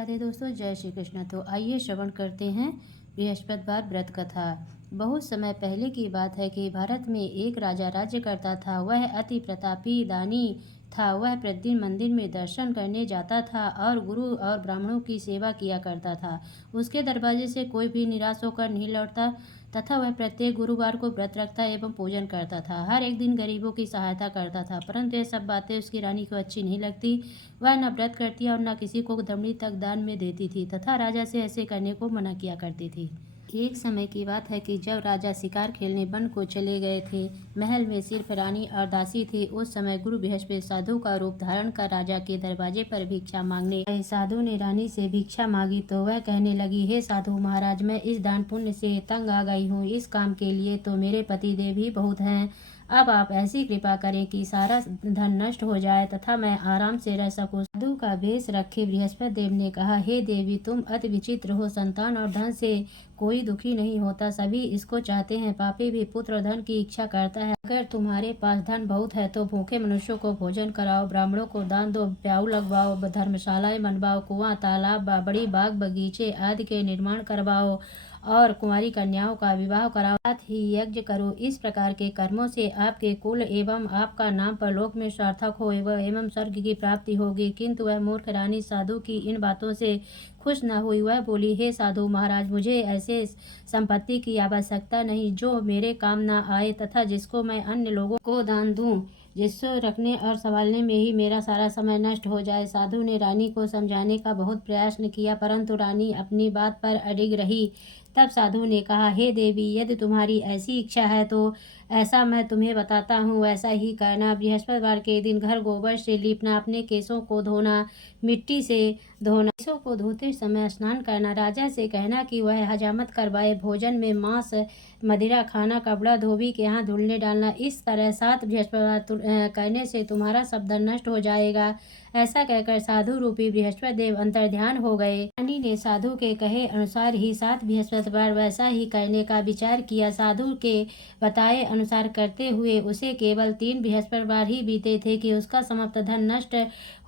राधे दोस्तों, जय श्री कृष्ण। तो आइए श्रवण करते हैं बृहस्पतिवार व्रत कथा। बहुत समय पहले की बात है कि भारत में एक राजा राज्य करता था। वह अति प्रतापी दानी था। वह प्रतिदिन मंदिर में दर्शन करने जाता था और गुरु और ब्राह्मणों की सेवा किया करता था। उसके दरवाजे से कोई भी निराश होकर नहीं लौटता तथा वह प्रत्येक गुरुवार को व्रत रखता एवं पूजन करता था। हर एक दिन गरीबों की सहायता करता था, परंतु ये सब बातें उसकी रानी को अच्छी नहीं लगती। वह न व्रत करती और न किसी को दमड़ी तक दान में देती थी तथा राजा से ऐसे करने को मना किया करती थी। एक समय की बात है कि जब राजा शिकार खेलने वन को चले गए थे, महल में सिर्फ रानी और दासी थी। उस समय गुरु बृहस्पति साधु का रूप धारण कर राजा के दरवाजे पर भिक्षा मांगने गए। साधु ने रानी से भिक्षा मांगी तो वह कहने लगी, हे साधु महाराज, मैं इस दान पुण्य से तंग आ गई हूँ। इस काम के लिए तो मेरे पति देव ही बहुत हैं। अब आप ऐसी कृपा करें कि सारा धन नष्ट हो जाए तथा मैं आराम से रह सकूं। साधु का भेष रखे बृहस्पति देव ने कहा, हे देवी, तुम अति विचित्र हो। संतान और धन से कोई दुखी नहीं होता, सभी इसको चाहते हैं। पापी भी पुत्र और धन की इच्छा करता है। अगर तुम्हारे पास धन बहुत है तो भूखे मनुष्यों को भोजन कराओ, ब्राह्मणों को दान दो, प्याऊ लगवाओ, धर्मशालाएं बनवाओ, कुआं, तालाब, बड़ी बाग बगीचे आदि के निर्माण करवाओ और कुंवारी कन्याओं का विवाह कराओ, साथ ही यज्ञ करो। इस प्रकार के कर्मों से आपके कुल एवं आपका नाम परलोक में सार्थक हो एवं स्वर्ग की प्राप्ति होगी। किंतु वह मूर्ख रानी साधु की इन बातों से खुश न हुई। वह बोली, हे साधु महाराज, मुझे ऐसे संपत्ति की आवश्यकता नहीं जो मेरे काम न आए तथा जिसको मैं अन्य लोगों को दान दूं, जिसको रखने और संभालने में ही मेरा सारा समय नष्ट हो जाए। साधु ने रानी को समझाने का बहुत प्रयास किया, परंतु रानी अपनी बात पर अडिग रही। तब साधु ने कहा, हे देवी, यदि तुम्हारी ऐसी इच्छा है तो ऐसा मैं तुम्हें बताता हूँ, वैसा ही करना। बृहस्पतिवार के दिन घर गोबर से लीपना, अपने केसों को धोना, मिट्टी से धोना, केसों को धोते समय स्नान करना, राजा से कहना कि वह हजामत करवाए, भोजन में मांस मदिरा खाना, कपड़ा धोबी के यहाँ धुलने डालना। इस तरह 7 बृहस्पतिवार करने से तुम्हारा सब धन नष्ट हो जाएगा। ऐसा कहकर साधु रूपी बृहस्पति देव अंतर्ध्यान हो गए। रानी ने साधु के कहे अनुसार ही 7 बृहस्पतिवार वैसा ही करने का विचार किया। साधु के बताए अनुसार करते हुए उसे केवल 3 बृहस्पतिवार ही बीते थे कि उसका समस्त धन नष्ट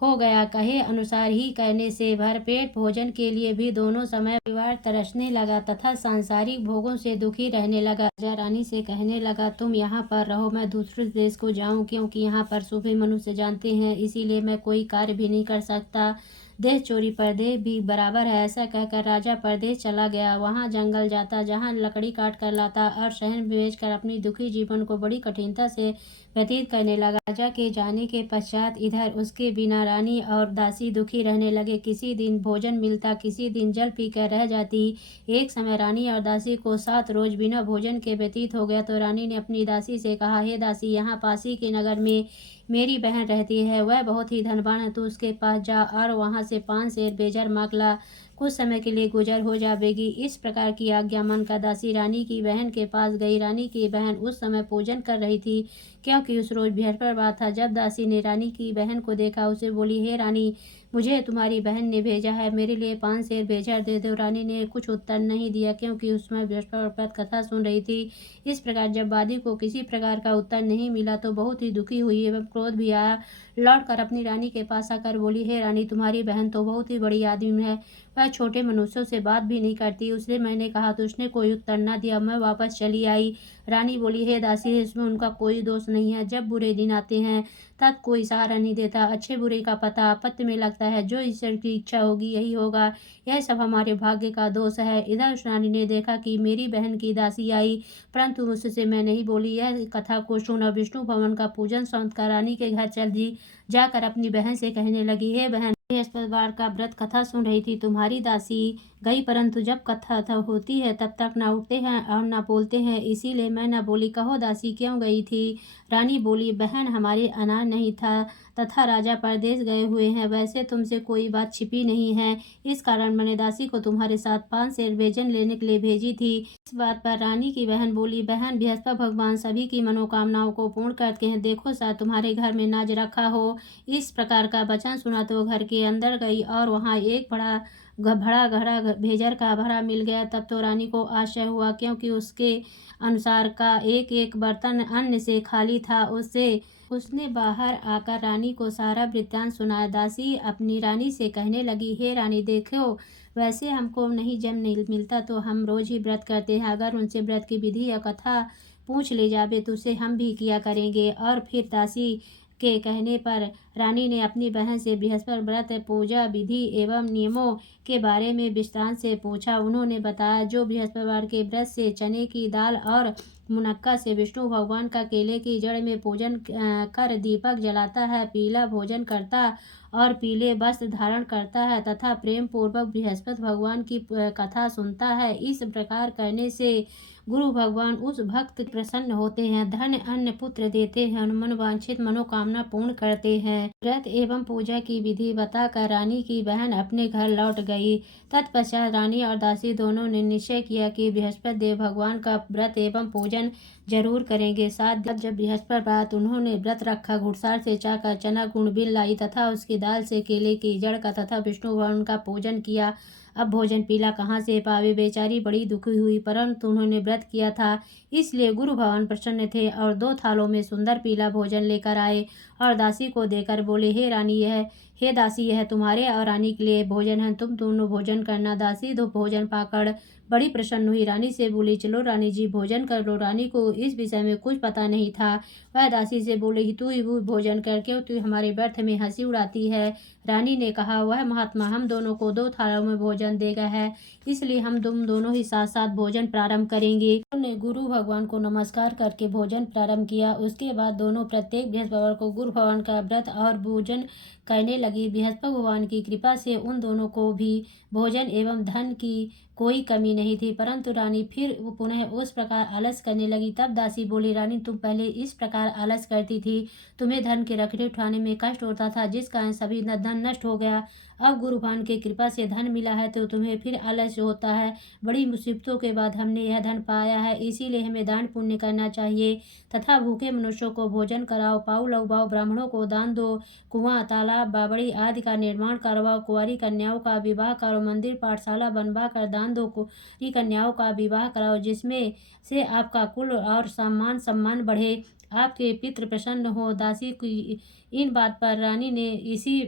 हो गया। कहे अनुसार ही करने से भरपेट भोजन के लिए भी दोनों समय परिवार तरसने लगा तथा सांसारिक भोगों से दुखी रहने लगा। राजा रानी से कहने लगा, तुम यहाँ पर रहो, मैं दूसरे देश को जाऊं, क्योंकि यहाँ पर सूफी मनुष्य जानते हैं, इसीलिए मैं कोई कार्य भी नहीं कर सकता। देश चोरी परदेश भी बराबर है। ऐसा कहकर राजा परदेश चला गया। वहाँ जंगल जाता, जहाँ लकड़ी काट कर लाता और शहर में बेचकर अपनी दुखी जीवन को बड़ी कठिनता से व्यतीत करने लगा। राजा के जाने के पश्चात इधर उसके बिना रानी और दासी दुखी रहने लगे। किसी दिन भोजन मिलता, किसी दिन जल पीकर रह जाती। एक समय रानी और दासी को 7 रोज बिना भोजन के व्यतीत हो गया तो रानी ने अपनी दासी से कहा, हे दासी, यहाँ पासी के नगर में मेरी बहन रहती है, वह बहुत ही धनवान है। तू उसके पास जा और वहाँ से 5 सेर बेजर मांग ला, कुछ समय के लिए गुजर हो जाएगी। इस प्रकार की आज्ञा मानकर दासी रानी की बहन के पास गई। रानी की बहन उस समय पूजन कर रही थी, क्योंकि उस रोज बृहस्पतिवार था। जब दासी ने रानी की बहन को देखा, उसे बोली, हे रानी, मुझे तुम्हारी बहन ने भेजा है, मेरे लिए 5 सेर बेजर दे दो। रानी ने कुछ उत्तर नहीं दिया, क्योंकि उसमें बृहस्पतिवार कथा सुन रही थी। इस प्रकार जब वादी को किसी प्रकार का उत्तर नहीं मिला तो बहुत ही दुखी हुई एवं क्रोध भी आया। लौट कर अपनी रानी के पास आकर बोली, हे रानी, तुम्हारी बहन तो बहुत ही बड़ी आदमी है, वह छोटे मनुष्यों से बात भी नहीं करती। उससे मैंने कहा तो उसने कोई उत्तर न दिया, मैं वापस चली आई। रानी बोली, हे दासी, इसमें उनका कोई दोष नहीं है। जब बुरे दिन आते हैं तब कोई सहारा नहीं देता। अच्छे बुरे का पता आपत्ति में लगता है। जो ईश्वर की इच्छा होगी यही होगा। यह सब हमारे भाग्य का दोष है। इधर उस रानी ने देखा कि मेरी बहन की दासी आई, परंतु उससे मैं नहीं बोली। यह कथा को सुन विष्णु भवन का पूजन समाप्त कर रानी के घर चल दी। जाकर अपनी बहन से कहने लगी, हे बहन, बृहस्पतिवार का व्रत कथा सुन रही थी, तुम्हारी दासी गई, परंतु जब कथा होती है तब तक न उठते हैं और न बोलते हैं, इसीलिए मैं न बोली। कहो दासी, क्यों गई थी? रानी बोली, बहन, हमारे अनाज नहीं था तथा राजा परदेश गए हुए हैं। वैसे तुमसे कोई बात छिपी नहीं है, इस कारण मैंने दासी को तुम्हारे साथ 5 सेर बेजन लेने के लिए भेजी थी। इस बात पर रानी की बहन बोली, बहन, बृहस्पति भगवान सभी की मनोकामनाओं को पूर्ण करते हैं, देखो शायद तुम्हारे घर में नाज रखा हो। इस प्रकार का वचन सुना तो घर के अंदर गई और वहाँ एक बड़ा घड़ा भेजर का भरा मिल गया। तब तो रानी को आश्चर्य हुआ, क्योंकि उसके अनुसार का एक एक बर्तन अन्न से खाली था। उससे उसने बाहर आकर रानी को सारा वृत्तांत सुनाया। दासी अपनी रानी से कहने लगी, हे रानी, देखो, वैसे हमको नहीं जम नहीं मिलता तो हम रोज ही व्रत करते हैं। अगर उनसे व्रत की विधि या कथा पूछ ले जावे तो उसे हम भी किया करेंगे। और फिर दासी के कहने पर रानी ने अपनी बहन से बृहस्पति व्रत पूजा विधि एवं नियमों के बारे में विस्तार से पूछा। उन्होंने बताया, जो बृहस्पतिवार के व्रत से चने की दाल और मुनक्का से विष्णु भगवान का केले की जड़ में पूजन कर दीपक जलाता है, पीला भोजन करता और पीले वस्त्र धारण करता है तथा प्रेम पूर्वक बृहस्पति भगवान की कथा सुनता है, इस प्रकार करने से गुरु भगवान उस भक्त प्रसन्न होते हैं, धन अन्न पुत्र देते हैं और मनोवांछित मनोकामना पूर्ण करते हैं। व्रत एवं पूजा की विधि बताकर रानी की बहन अपने घर लौट गई। तत्पश्चात रानी और दासी दोनों ने निश्चय किया कि बृहस्पति देव भगवान का व्रत एवं पूजन जरूर करेंगे। साथ जब बृहस्पतिवार उन्होंने व्रत रखा, घुड़सार से चाकर चना गुण बिल लाई तथा उसकी दाल से केले की जड़ का तथा विष्णु भगवान का पूजन किया। अब भोजन पीला कहाँ से पावे, बेचारी बड़ी दुखी हुई, परंतु उन्होंने व्रत किया था इसलिए गुरु भगवान प्रसन्न थे और 2 थालों में सुंदर पीला भोजन लेकर आए और दासी को देकर बोले, हे दासी, यह तुम्हारे और रानी के लिए भोजन है, तुम दोनों भोजन करना। दासी दो भोजन पाकर बड़ी प्रसन्न हुई, रानी से बोली, चलो रानी जी भोजन कर लो। रानी को इस विषय में कुछ पता नहीं था। वह दासी से बोली, तू ही भोजन करके तू हमारे व्यर्थ में हंसी उड़ाती है। रानी ने कहा, वह महात्मा हम दोनों को 2 थालों में भोजन देगा है, इसलिए हम तुम दोनों ही साथ साथ भोजन प्रारंभ करेंगे। उन्होंने गुरु भगवान को नमस्कार करके भोजन प्रारंभ किया। उसके बाद दोनों प्रत्येक बृहस्पतिवार को गुरु भगवान का व्रत और भोजन करने लगी। बृहस्पति भगवान की कृपा से उन दोनों को भी भोजन एवं धन की कोई कमी नहीं थी, परंतु रानी फिर पुनः उस प्रकार आलस करने लगी। तब दासी बोली, रानी, तुम पहले इस प्रकार आलस करती थी, तुम्हें धन के रखड़े उठाने में कष्ट होता था, जिस कारण सभी धन नष्ट हो गया। अब गुरु भगवान की कृपा से धन मिला है तो तुम्हें फिर आलस होता है। बड़ी मुसीबतों के बाद हमने यह धन पाया है, इसीलिए हमें दान पुण्य करना चाहिए तथा भूखे मनुष्यों को भोजन कराओ, पाऊ लगवाओ, ब्राह्मणों को दान दो, कुआं तालाब बावड़ी आदि का निर्माण करवाओ, कुंवारी कन्याओं का विवाह करो, मंदिर पाठशाला बनवा कर दान दो, कुंवारी कन्याओं का विवाह कराओ, जिसमें से आपका कुल और सम्मान बढ़े, आपके पितृ प्रसन्न हो। दासी की इन बात पर रानी ने इसी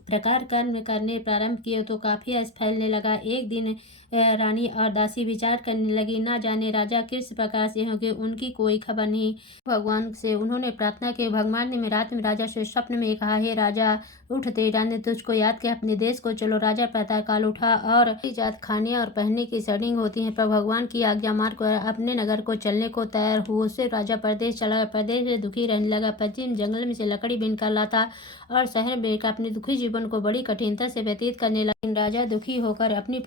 प्रकार कर्म करने प्रारंभ किए तो काफी यश फैलने लगा। एक दिन रानी और दासी विचार करने लगी, ना जाने राजा किस प्रकार से होंगे, उनकी कोई खबर नहीं। भगवान से उन्होंने प्रार्थना की। भगवान ने रात में राजा से स्वप्न में कहा, हे राजा, उठ, तेरा ने तुझको याद के अपने देश को चलो। राजा प्रातः काल उठा और जात खाने और पहनने की सड़िंग होती है, पर भगवान की आज्ञा मार कर अपने नगर को चलने को तैयार हुआ। उससे राजा प्रदेश चला, प्रदेश में दुखी रहने लगा। पश्चिम जंगल में से लकड़ी बीनकर लाता और शहर में अपने दुखी जीवन को बड़ी कठिनता से व्यतीत करने लगे। राजा दुखी होकर अपनी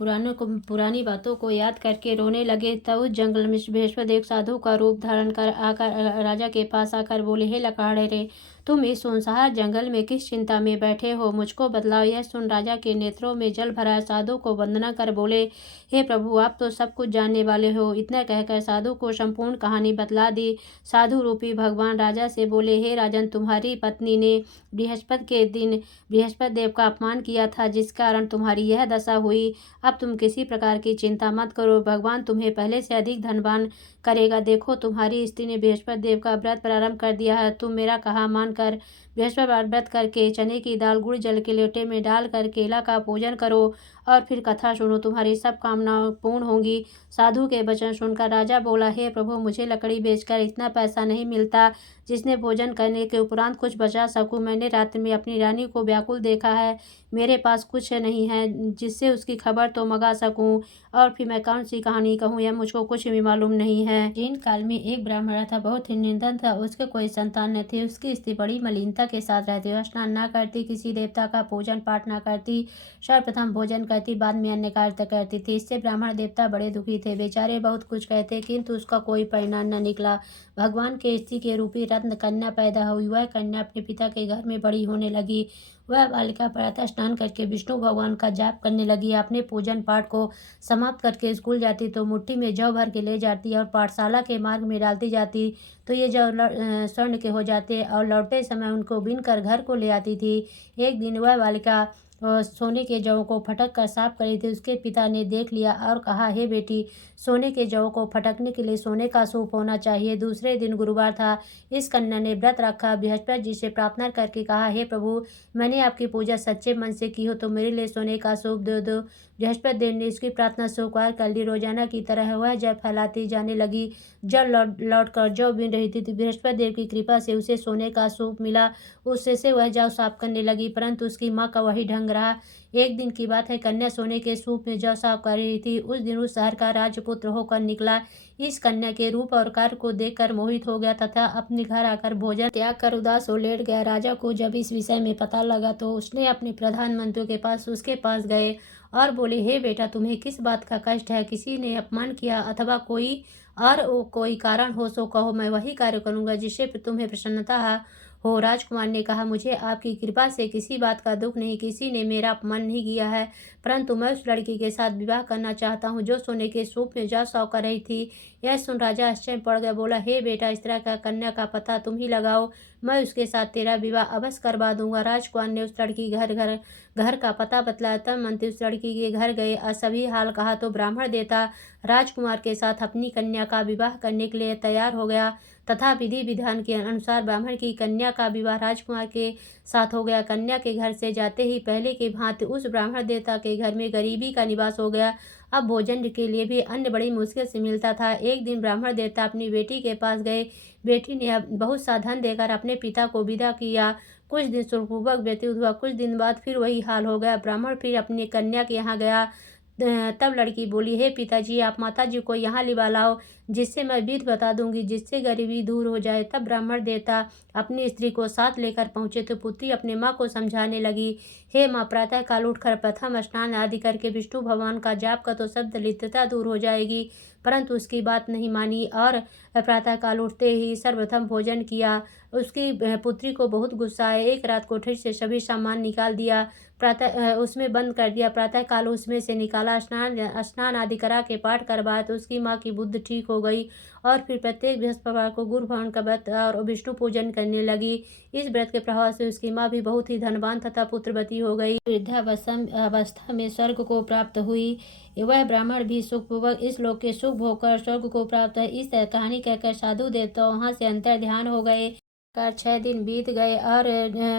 पुरानी बातों को याद करके रोने लगे। तब उस जंगल में बृहस्पति एक साधु का रूप धारण कर आकर राजा के पास आकर बोले, हे लकाड़े रे, तुम इस सुनसान जंगल में किस चिंता में बैठे हो, मुझको बतलाओ। यह सुन राजा के नेत्रों में जल भरा। साधु को वंदना कर बोले, हे प्रभु, आप तो सब कुछ जानने वाले हो। इतना कहकर साधु को संपूर्ण कहानी बतला दी। साधु रूपी भगवान राजा से बोले, हे राजन, तुम्हारी पत्नी ने बृहस्पति के दिन बृहस्पति देव का अपमान किया था, जिस कारण तुम्हारी यह दशा हुई। अब तुम किसी प्रकार की चिंता मत करो, भगवान तुम्हें पहले से अधिक धनवान करेगा। देखो, तुम्हारी स्त्री ने बृहस्पति देव का व्रत प्रारंभ कर दिया है। तुम मेरा कहा मानकर बृहस्पतिवार व्रत करके चने की दाल गुड़ जल के लोटे में डालकर केला का पूजन करो और फिर कथा सुनो, तुम्हारी सब कामनाएं पूर्ण होंगी। साधु के वचन सुनकर राजा बोला, हे प्रभु, मुझे लकड़ी बेचकर इतना पैसा नहीं मिलता जिसने भोजन करने के उपरांत कुछ बचा सकूं। मैंने रात में अपनी रानी को व्याकुल देखा है, मेरे पास कुछ नहीं है जिससे उसकी खबर तो मंगा सकूं, और फिर मैं कौन सी कहानी कहूँ, यह मुझको कुछ भी मालूम नहीं है। जीन काल में एक ब्राह्मण था, बहुत ही निर्धन था, उसके कोई संतान न थी। उसकी स्त्री बड़ी मलिनता के साथ रहती, स्नान न करती, किसी देवता का पूजन पाठ न करती, सर्वप्रथम भोजन करती, बाद में अन्य कार्य करती थी। इससे ब्राह्मण देवता बड़े दुखी थे, बेचारे बहुत कुछ कहते किंतु उसका कोई परिणाम न निकला। भगवान के स्त्री के रूपी रत्न कन्या पैदा हुई। वह कन्या अपने पिता के घर में बड़ी होने लगी। वह बालिका प्रातः स्नान करके विष्णु भगवान का जाप करने लगी। अपने पूजन पाठ को समाप्त करके स्कूल जाती तो मुट्ठी में जौ भर के ले जाती और पाठशाला के मार्ग में डालती जाती तो ये जौ स्वर्ण के हो जाते और लौटते समय उनको बीन कर घर को ले आती थी। एक दिन वह बालिका सोने के जौ को फटक कर साफ कर रही थी। उसके पिता ने देख लिया और कहा, हे बेटी, सोने के जौ को फटकने के लिए सोने का सूप होना चाहिए। दूसरे दिन गुरुवार था। इस कन्या ने व्रत रखा, बृहस्पति जी से प्रार्थना करके कहा, हे प्रभु, मैंने आपकी पूजा सच्चे मन से की हो तो मेरे लिए सोने का सूप दे दो। बृहस्पति देव ने उसकी प्रार्थना स्वीकार कर ली। रोजाना की तरह वह जल फैलाती जाने लगी। जल लौट कर जौ बीन रही थी। बृहस्पति देव की कृपा से उसे सोने का सूप मिला। उससे से वह जौ साफ करने लगी, परंतु उसकी माँ का वही ढंग रहा। एक दिन की बात है, कन्या सोने के सूप में जौ साफ कर रही थी। उस दिन उस शहर का राजपुत्र होकर निकला। इस कन्या के रूप और कार्य को देखकर मोहित हो गया तथा अपने घर आकर भोजन त्याग कर उदास हो लेट गया। राजा को जब इस विषय में पता लगा तो उसने अपने प्रधानमंत्री के पास उसके पास गए और बोले, हे बेटा, तुम्हें किस बात का कष्ट है? किसी ने अपमान किया अथवा कोई कारण हो सो कहो, मैं वही कार्य करूंगा जिससे तुम्हें प्रसन्नता हो। राजकुमार ने कहा, मुझे आपकी कृपा से किसी बात का दुख नहीं, किसी ने मेरा अपमान नहीं किया है, परंतु मैं उस लड़की के साथ विवाह करना चाहता हूँ जो सोने के सूप में जौ साफ कर रही थी। यह सुन राजा आश्चर्य पड़ गया। बोला, हे बेटा, इस तरह का कन्या का पता तुम ही लगाओ, मैं उसके साथ तेरा विवाह अवश्य करवा दूंगा। राजकुमार ने उस लड़की घर का पता बतलाया। तब मंत्री उस लड़की के घर गए और सभी हाल कहा तो ब्राह्मण देवता राजकुमार के साथ अपनी कन्या का विवाह करने के लिए तैयार हो गया तथा विधि विधान के अनुसार ब्राह्मण की कन्या का विवाह राजकुमार के साथ हो गया। कन्या के घर से जाते ही पहले की भांति उस ब्राह्मण देवता के घर में गरीबी का निवास हो गया। अब भोजन के लिए भी अन्न बड़ी मुश्किल से मिलता था। एक दिन ब्राह्मण देवता अपनी बेटी के पास गए। बेटी ने बहुत सा धन देकर अपने पिता को विदा किया। कुछ दिन सुखपूर्वक व्यतीत हुआ। कुछ दिन बाद फिर वही हाल हो गया। ब्राह्मण फिर अपनी कन्या के यहाँ गया। तब लड़की बोली, हे पिताजी, आप माताजी को यहाँ लिवा लाओ, जिससे मैं विधि बता दूंगी, जिससे गरीबी दूर हो जाए। तब ब्राह्मण देवता अपनी स्त्री को साथ लेकर पहुंचे तो पुत्री अपने माँ को समझाने लगी, हे माँ, प्रातः काल उठकर प्रथम स्नान आदि करके विष्णु भगवान का जाप कर तो सब दरिद्रता दूर हो जाएगी। परंतु उसकी बात नहीं मानी और प्रातः काल उठते ही सर्वप्रथम भोजन किया। उसकी पुत्री को बहुत गुस्सा आया। एक रात कोठरी से सभी सामान निकाल दिया, प्रातः उसमें बंद कर दिया। प्रातः काल उसमें से निकाला, स्नान आदि करा के पाठ करवाया तो उसकी माँ की बुद्धि ठीक हो गई और फिर प्रत्येक बृहस्पतिवार को गुरु भवन का व्रत और विष्णु पूजन करने लगी। इस व्रत के प्रभाव से उसकी माँ भी बहुत ही धनवान तथा पुत्रवती हो गई। वृद्धावस्था में स्वर्ग को प्राप्त हुई। वह ब्राह्मण भी सुखपूर्वक इस लोक के सुख भोग कर स्वर्ग को प्राप्त है। इस कहानी कहकर साधु देवता वहां से अंतर ध्यान हो गए। 6 दिन बीत गए और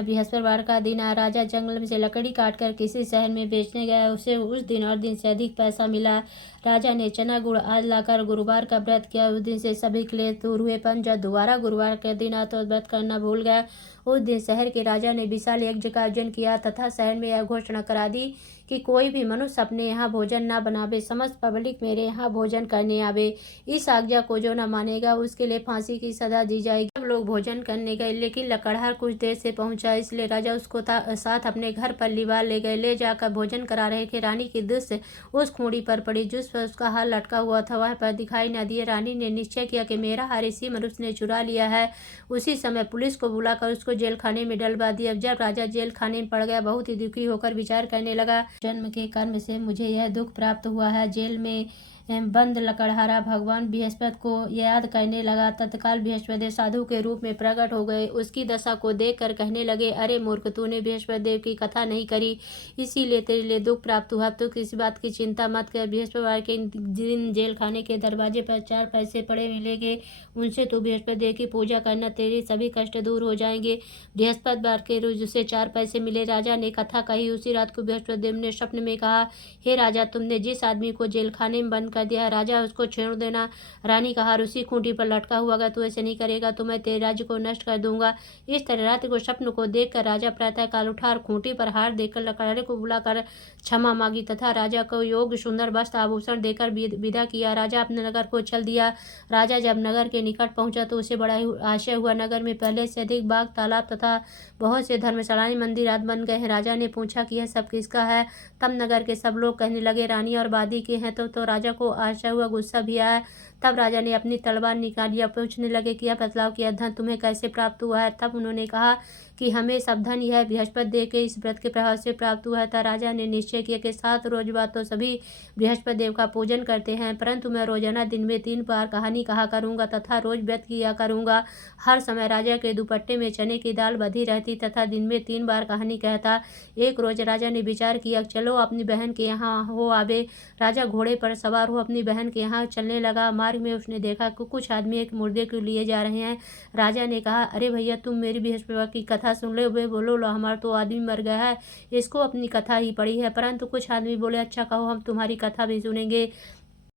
बृहस्पतिवार का दिन आया। राजा जंगल में से लकड़ी काटकर किसी शहर में बेचने गया। उसे उस दिन और दिन से अधिक पैसा मिला। राजा ने चना गुड़ आदि लाकर गुरुवार का व्रत किया। उस दिन से सभी क्लेश दूर हुए, पर जब दोबारा गुरुवार का दिन आया तो व्रत करना भूल गया। उस दिन शहर के राजा ने विशाल यज्ञ का आयोजन किया तथा शहर में यह घोषणा करा दी कि कोई भी मनुष्य अपने यहाँ भोजन न बनावे, समस्त पब्लिक मेरे यहाँ भोजन करने आवे। इस आज्ञा को जो न मानेगा उसके लिए फांसी की सजा दी जाएगी। सब लोग भोजन करने गए, लेकिन लकड़हार कुछ देर से पहुंचा, इसलिए राजा उसको साथ अपने घर पर लिवा ले गए। ले जाकर भोजन करा रहे थे। रानी की दृष्टि उस खूंटी पर पड़ी जिस पर उसका हार लटका हुआ था, वह पर दिखाई न दिए। रानी ने निश्चय किया कि मेरा हार इसी मनुष्य ने चुरा लिया है। उसी समय पुलिस को बुलाकर उसको जेल खाने में डलवा दिया। जब राजा जेल खाने में पड़ गया, बहुत ही दुखी होकर विचार करने लगा, जन्म के कर्म से मुझे यह दुख प्राप्त हुआ है। जेल में बंद लकड़हारा भगवान बृहस्पति को याद करने लगा। तत्काल बृहस्पति साधु के रूप में प्रकट हो गए। उसकी दशा को देखकर कहने लगे, अरे मूर्ख, तूने बृहस्पति देव की कथा नहीं करी, इसीलिए तेरे लिए दुख प्राप्त हुआ। तो किसी बात की चिंता मत कर। बृहस्पतिवार के दिन जेल खाने के दरवाजे पर 4 पैसे पड़े मिलेंगे, उनसे तू बृहस्पति देव की पूजा करना, तेरे सभी कष्ट दूर हो जाएंगे। बृहस्पतिवार के रोज उसे 4 पैसे मिले। राजा ने कथा कही। उसी रात को बृहस्पति देव ने स्वप्न में कहा, हे राजा, तुमने जिस आदमी को जेल खाने में बंद कर दिया है, राजा उसको छोड़ देना। रानी का हार उसी खूंटी पर लटका हुआ, अगर तू ऐसे नहीं करेगा तो मैं तेरे राज्य को नष्ट कर दूंगा। इस तरह रात को स्वप्न को देखकर राजा प्रातः काल उठा और खूंटी पर हार देकर लकड़हारे को बुलाकर क्षमा मांगी तथा राजा को योग्य सुंदर वस्त्र आभूषण देकर विदा किया। राजा अपने नगर को चल दिया। राजा जब नगर के निकट पहुंचा तो उसे बड़ा आश्चर्य हुआ। नगर में पहले से अधिक बाग, तालाब तथा बहुत से धर्मशालाएं, मंदिर आदि बन गए हैं। राजा ने पूछा कि यह सब किसका है? तब नगर के सब लोग कहने लगे, रानी और वादी के हैं। तो राजा को आश्चर्य हुआ, गुस्सा भी आया। तब राजा ने अपनी तलवार निकाली और पूछने लगे कि अब बतलाओ कि यह धन तुम्हें कैसे प्राप्त हुआ है। तब उन्होंने कहा कि हमें सब धन यह बृहस्पति देव के इस व्रत के प्रभाव से प्राप्त हुआ था। राजा ने निश्चय किया कि 7 रोज बाद तो सभी बृहस्पति देव का पूजन करते हैं, परंतु मैं रोजाना दिन में 3 बार कहानी कहा करूंगा तथा रोज व्रत किया करूंगा। हर समय राजा के दुपट्टे में चने की दाल बधी रहती तथा दिन में 3 बार कहानी कहता। एक रोज राजा ने विचार किया, चलो अपनी बहन के यहाँ हो आवे। राजा घोड़े पर सवार हो अपनी बहन के यहाँ चलने लगा। मार्ग में उसने देखा कि कुछ आदमी एक मुर्दे को लिए जा रहे हैं। राजा ने कहा, अरे भैया, तुम मेरी बृहस्पति की कथा सुन ले। वे बोलो, लो हमारा तो आदमी मर गया है, इसको अपनी कथा ही पड़ी है। परंतु कुछ आदमी बोले, अच्छा कहो, हम तुम्हारी कथा भी सुनेंगे।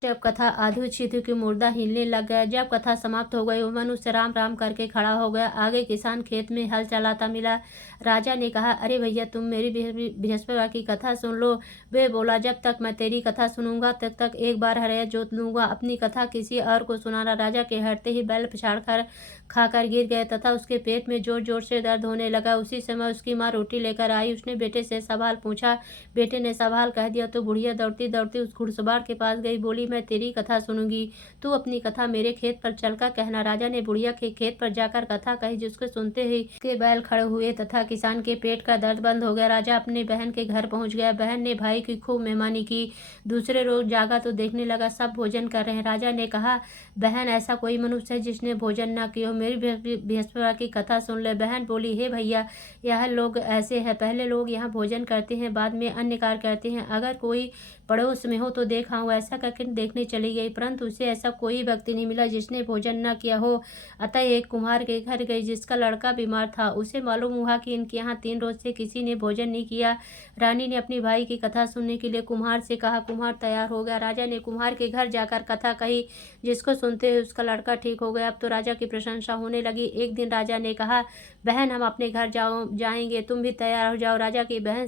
जब कथा आधी हुई थी कि मुर्दा हिलने लग गया। जब कथा समाप्त हो गई, वो मनुष्य राम राम करके खड़ा हो गया। आगे किसान खेत में हल चलाता मिला। राजा ने कहा, अरे भैया, तुम मेरी बृहस्पति की कथा सुन लो। वे बोला, जब तक मैं तेरी कथा सुनूंगा तब तक एक बार हरया जोत लूंगा। अपनी कथा किसी और को सुनाना। राजा के हटते ही बैल पछाड़ कर खाकर गिर गए तथा उसके पेट में जोर जोर से दर्द होने लगा। उसी समय उसकी माँ रोटी लेकर आई। उसने बेटे से सवाल पूछा। बेटे ने सवाल कह दिया तो बुढ़िया दौड़ती दौड़ती उस घुड़सवार के पास गई। बोली, मैं तेरी कथा सुनूंगी, तू अपनी कथा मेरे खेत पर चलकर कहना। राजा ने बुढ़िया के खेत पर जाकर कथा कही, जिसको सुनते ही के बैल खड़े हुए तथा किसान के पेट का दर्द बंद हो गया। राजा अपनी बहन के घर पहुंच गया। बहन ने भाई की खूब मेहमानी की। दूसरे रोज जागा तो देखने लगा सब भोजन कर रहे हैं। राजा ने कहा, बहन, ऐसा कोई मनुष्य है जिसने भोजन न किया हो, मेरी बृहस्पति की कथा सुन ले। बहन बोली, हे भैया, यह लोग ऐसे हैं, पहले लोग यहाँ भोजन करते हैं, बाद में अन्य कार्य करते हैं। अगर कोई पड़ोस में हो तो देखा हूँ। ऐसा करके देखने चली गई, परंतु उसे ऐसा कोई व्यक्ति नहीं मिला जिसने भोजन न किया हो। अतः एक कुम्हार के घर गई जिसका लड़का बीमार था। उसे मालूम हुआ कि इनके यहाँ 3 रोज से किसी ने भोजन नहीं किया। रानी ने अपनी भाई की कथा सुनने के लिए कुम्हार से कहा। कुम्हार तैयार हो गया। राजा ने कुम्हार के घर जाकर कथा कही, जिसको सुनते हुए उसका लड़का ठीक हो गया। अब तो राजा की प्रशंसा होने लगी। एक दिन राजा ने कहा, बहन, हम अपने घर जाएंगे, तुम भी तैयार हो जाओ। राजा की बहन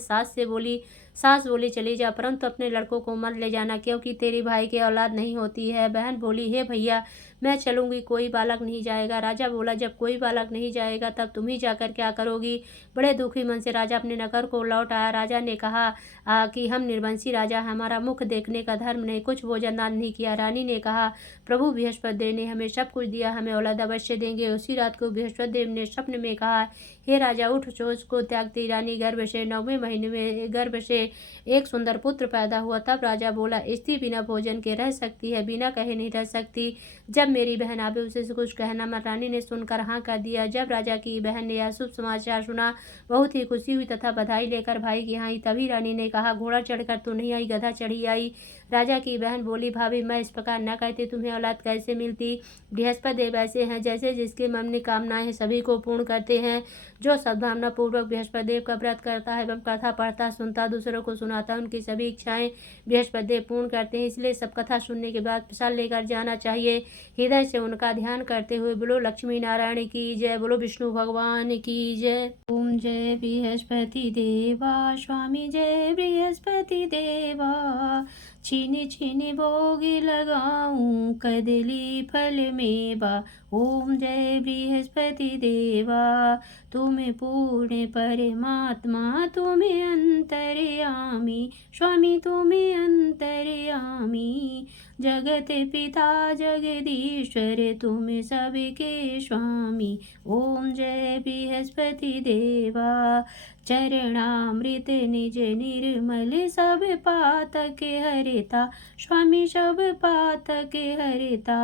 सास बोली, चली जा, परंतु अपने लड़कों को मत ले जाना, क्योंकि तेरी भाई की औलाद नहीं होती है। बहन बोली, हे भैया, मैं चलूंगी, कोई बालक नहीं जाएगा। राजा बोला, जब कोई बालक नहीं जाएगा तब तुम ही जाकर क्या करोगी। बड़े दुखी मन से राजा अपने नगर को लौट आया। राजा ने कहा कि हम निर्वंशी राजा, हमारा मुख देखने का धर्म नहीं, कुछ भोजन दान नहीं किया। रानी ने कहा, प्रभु बृहस्पति देव ने हमें सब कुछ दिया, हमें औलाद अवश्य देंगे। उसी रात को बृहस्पति देव ने स्वप्न में कहा, हे राजा, उठ, सोच को त्यागती रानी गर्भ से 9वें महीने में गर्भ से एक सुंदर पुत्र पैदा हुआ। तब राजा बोला, स्त्री बिना भोजन के रह सकती है, बिना कहे नहीं रह सकती। जब मेरी बहन आवे उसे कुछ कहना मत। रानी ने सुनकर हाँ कर दिया। जब राजा की बहन ने यह शुभ समाचार सुना, बहुत ही खुशी हुई तथा बधाई लेकर भाई की यहाँ आई। तभी रानी ने कहा, घोड़ा चढ़कर तो नहीं आई, गधा चढ़ी आई। राजा की बहन बोली, भाभी, मैं इस प्रकार न कहती, तुम्हें औलाद कैसे मिलती। बृहस्पति देव ऐसे हैं, जैसे जिसके मन में कामनाएं हैं सभी को पूर्ण करते हैं। जो सद्भावना पूर्वक बृहस्पति देव का व्रत करता है एवं कथा पढ़ता, सुनता, दूसरों को सुनाता, उनकी सभी इच्छाएं बृहस्पति देव पूर्ण करते हैं। इसलिए सब कथा सुनने के बाद प्रसाद लेकर जाना चाहिए। हृदय से उनका ध्यान करते हुए बोलो लक्ष्मी नारायण की जय, बोलो विष्णु भगवान की जय। ओम जय बृहस्पति देवा, स्वामी जय बृहस्पति देवा। छीनी छीनी भोग लगाऊं, कदली फल मेवा। ओम जय बृहस्पति देवा, तुम्हें पूर्ण परमात्मा, तुम्हें अंतर्यामी, स्वामी तुम्हें अंतर्यामी। जगत पिता जगदीश्वर, तुम सबके स्वामी। ओम जय बृहस्पति देवा। चरणामृत निज निर्मल, सब पातक हरिता, स्वामी सब पातक हरिता।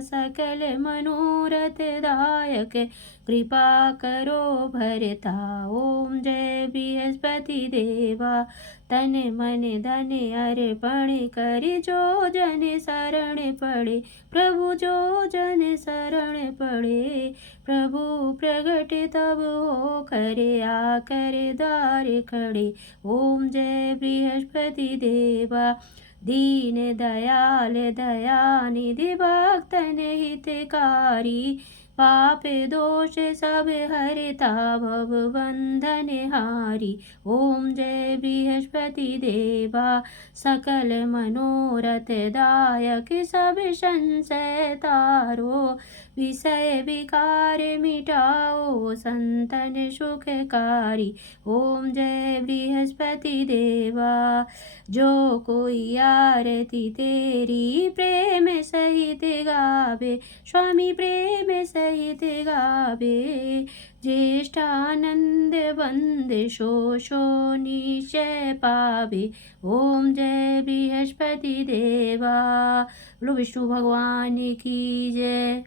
सकल मनोरथ दायक, कृपा करो भरता। ओम जय बृहस्पति देवा। तन मन धन अर्पण कर, जो जन शरण पड़े, प्रभु जो जन शरण पड़े। प्रभु प्रगट तब हो करे, आकर द्वार खड़े। ओम जय बृहस्पति देवा। दीन दयाल दयानिधि, भक्तन हितकारी, पापे दोष सब हरिता भव बंधन हारी। ओम जय बृहस्पति देवा सकल मनोरथ दायक सब संशय तारो। विषय विकार मिटाओ संतन सुखकारी। ओम जय बृहस्पति देवा जो कोई आरती तेरी प्रेम सहित गावे। स्वामी प्रेम सहित गावे। ज्येष्ठानंद बंद शो शो निश्चय पावे। ओम जय बृहस्पति देवा। बोलो विष्णु भगवान की जय।